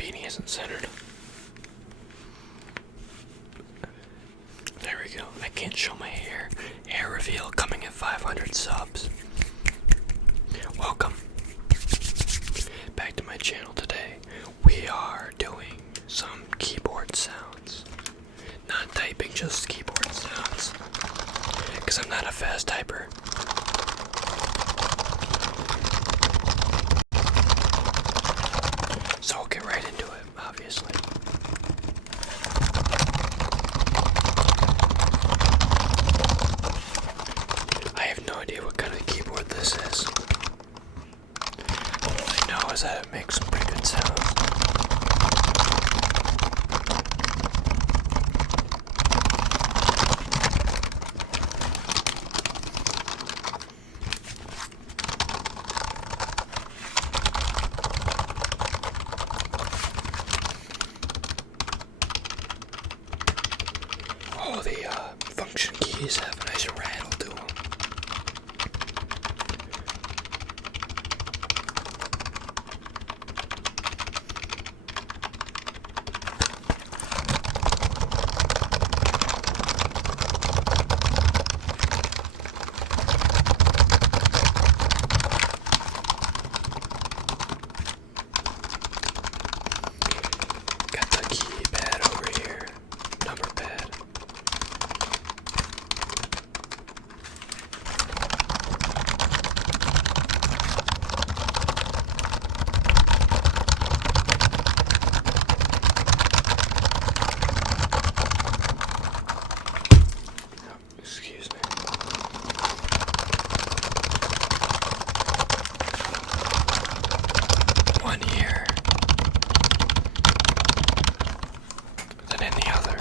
beanie isn't centered. There we go. I can't show my hair. Hair reveal coming at 500 subs. Welcome back to my channel today. We are doing some keyboard sounds. Not typing, just keyboard sounds. Because I'm not a fast typer. So we'll get right into it, obviously. I have no idea what kind of keyboard this is. All I know is that it makes some pretty good sounds. Oh, the function keys have a nice rattle to them. Got the keypad over here, number pad. Excuse me. One ear, then in the other.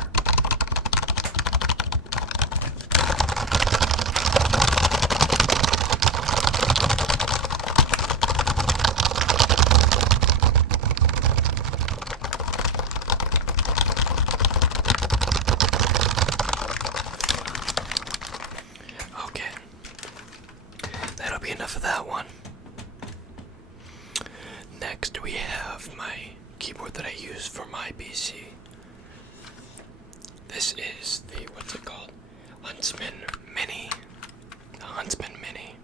Okay, that'll be enough of that one. Next we have my keyboard that I use for my PC. This is the, what's it called? Huntsman Mini. The Huntsman Mini.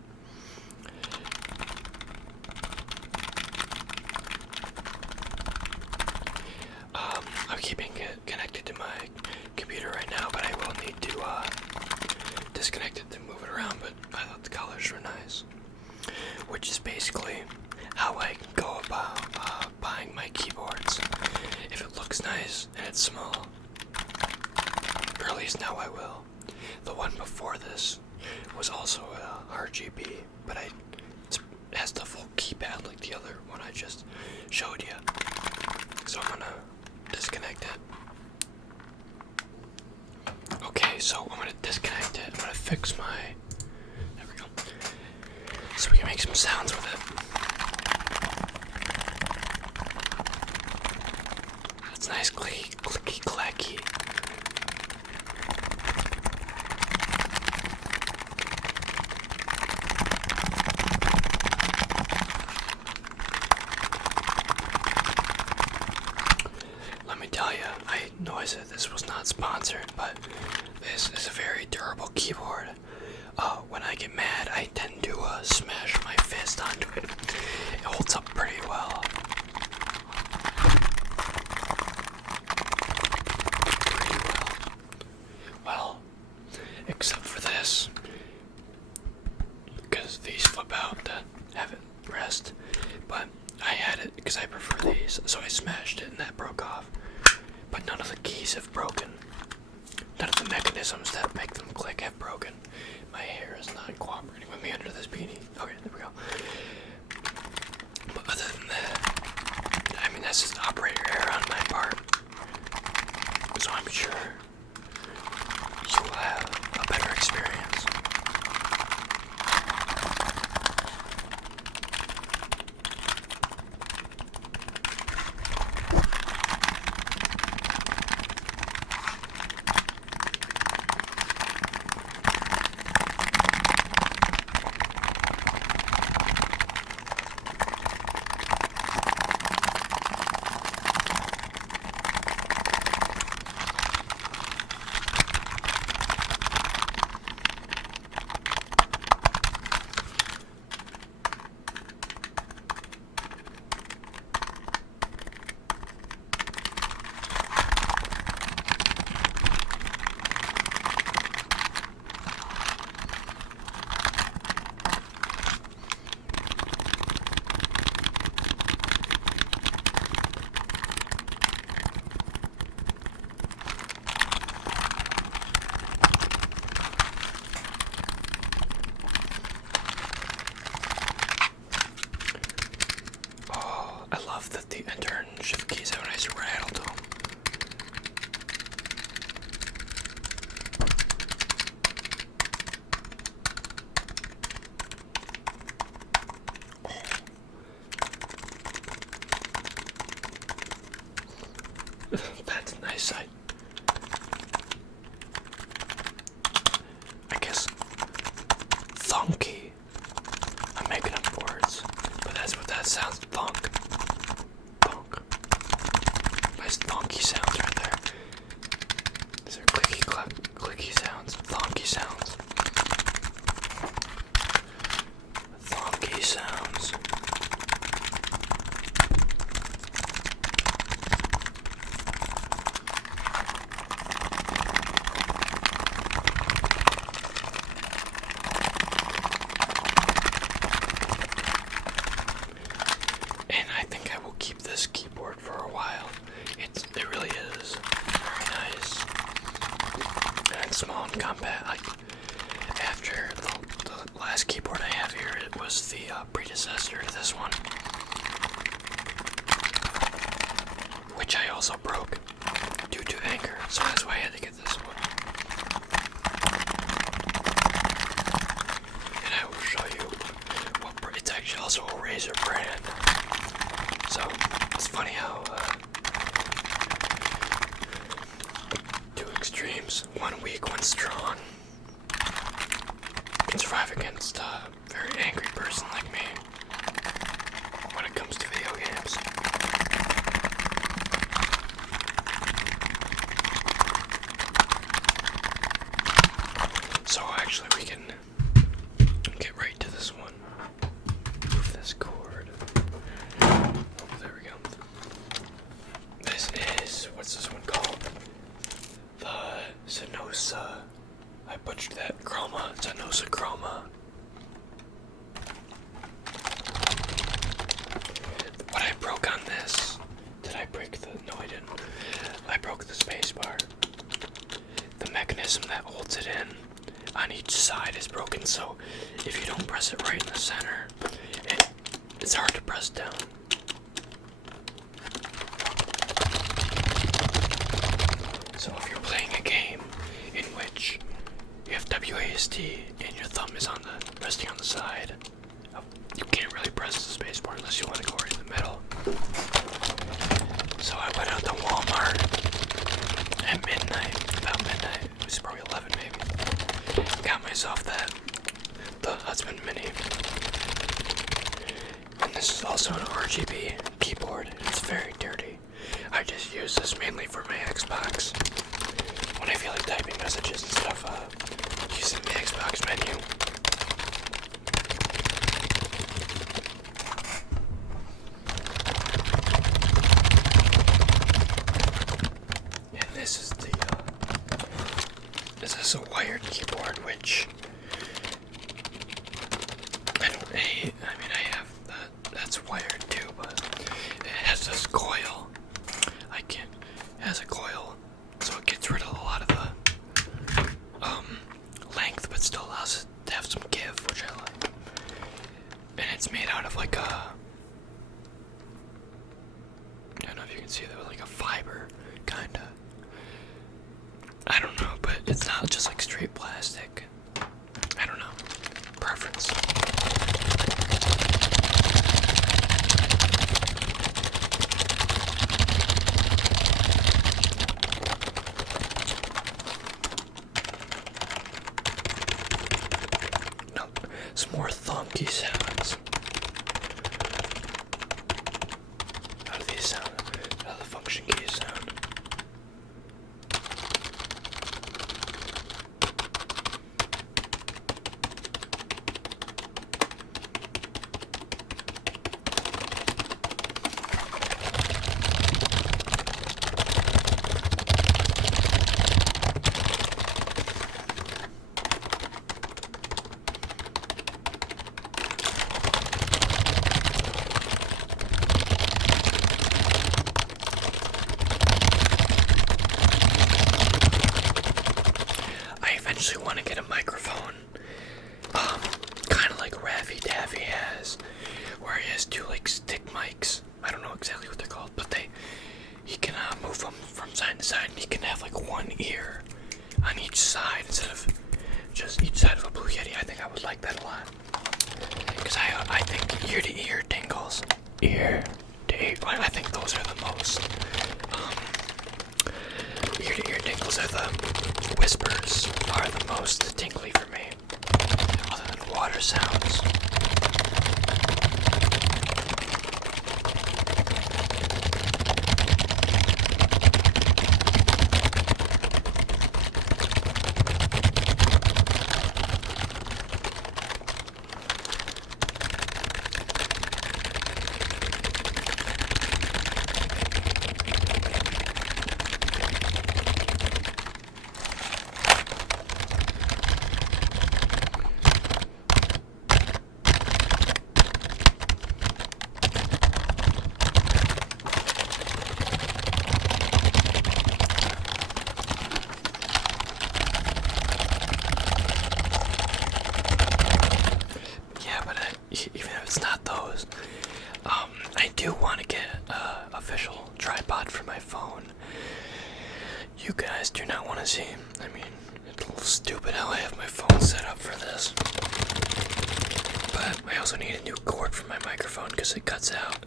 I'm keeping it connected to my computer right now, but I will need to disconnect it to move it around, but I thought the colors were nice. Which is basically how I go about buying my keyboards. If it looks nice and it's small, or at least now I will. The one before this was also RGB, but it has the full keypad like the other one I just showed you. So I'm gonna disconnect it. Okay, so I'm gonna disconnect it. I'm gonna fix my, there we go, so we can make some sounds with it. That's nice, clicky clacky. Let me tell you, I know I said this was not sponsored, but this is a very durable keyboard. When I get mad, I tend to smash my fist onto it. It holds up pretty well. Well, except for this, because these flip out to have it rest. But I had it because I prefer these, so I smashed it and that broke off. But none of the keys have broken. None of the mechanisms that make them click have broken. My hair is not cooperating with me under this beanie. Okay, there we go. But other than that, I mean, that's just operator error on my part. So I'm sure you will have a better experience. love that the enter and shift keys have a nice rattle to them. That's a nice sight. I guess thonky. I'm making up words, but that's what that sounds. Thonk. Thonk. Nice thonky sounds right there. These are clicky sounds. Thonky sounds. Thonky sounds. And I think I will keep this keyboard for a while. It really is very nice. And it's small and compact. Like after the last keyboard I have here, it was the predecessor to this one, which I also broke due to anger. So that's why I had to get this one. And I will show you what it's actually also a Razer brand. So it's funny how two extremes, one weak, one strong, can survive against a very angry person like me when it comes to video games. So actually we can get right to this one. Move this cord. Oh, there we go. This is, what's this one called? The Sanosa. I butchered that. Chroma. Sanosa Chroma. What I broke on this, did I break the, no I didn't. I broke the space bar. The mechanism that holds it in on each side is broken, so if you don't press it right in the center, it's hard to press down. So if you're playing a game in which you have WASD and your thumb is resting on the side, you can't really press the spacebar unless you want to go right in the middle. So I went out to Walmart at midnight, about midnight, it was probably 11 maybe. Got myself the Huntsman Mini. And this is also an RGB keyboard. It's very dirty. I just use this mainly for my Xbox. When I feel like typing messages and stuff, using the Xbox menu. And this is this is a wired keyboard, which I don't hate. I mean, I have that's wired too, but it has this coil. It has a coil, so it gets rid of a lot of the length, but still allows it to have some give, which I like. And it's made out of like I don't know if you can see that, like a fiber, kinda. I don't know, but it's not just like straight plastic. I don't know. Preference. No, some more thunky sounds. How do these sound? How do the function keys sound? Want to get a microphone, kind of like Raffy Daffy has, where he has two like stick mics. I don't know exactly each side instead of just each side of a Blue Yeti. I think I would like that a lot. Because I think ear-to-ear tingles, ear to ear, I think those are the most, ear-to-ear tingles are the, whispers are the most tingly for me, other than water sounds. Even if it's not those, I do want to get an official tripod for my phone. You guys do not want to see. I mean, it's a little stupid how I have my phone set up for this. But I also need a new cord for my microphone because it cuts out.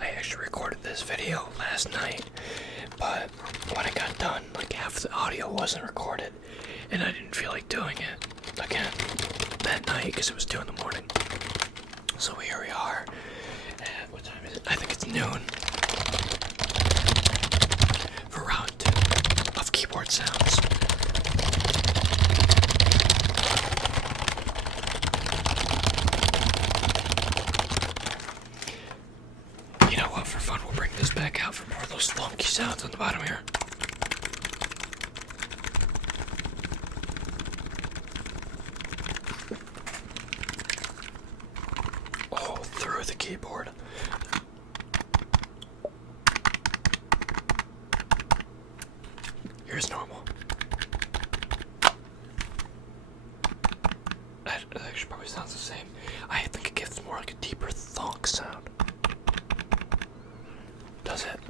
I actually recorded this video last night, but when I got done, like half the audio wasn't recorded, and I didn't feel like doing it again that night because it was 2 in the morning. So here we are at, what time is it? I think it's noon. For round 2 of keyboard sounds. You know what, for fun we'll bring this back out for more of those funky sounds on the bottom here. Through the keyboard. Here's normal. That actually probably sounds the same. I think it gives more like a deeper thunk sound. Does it?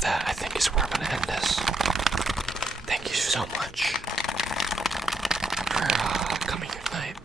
That, I think, is where I'm going to end this. Thank you so much for coming here tonight.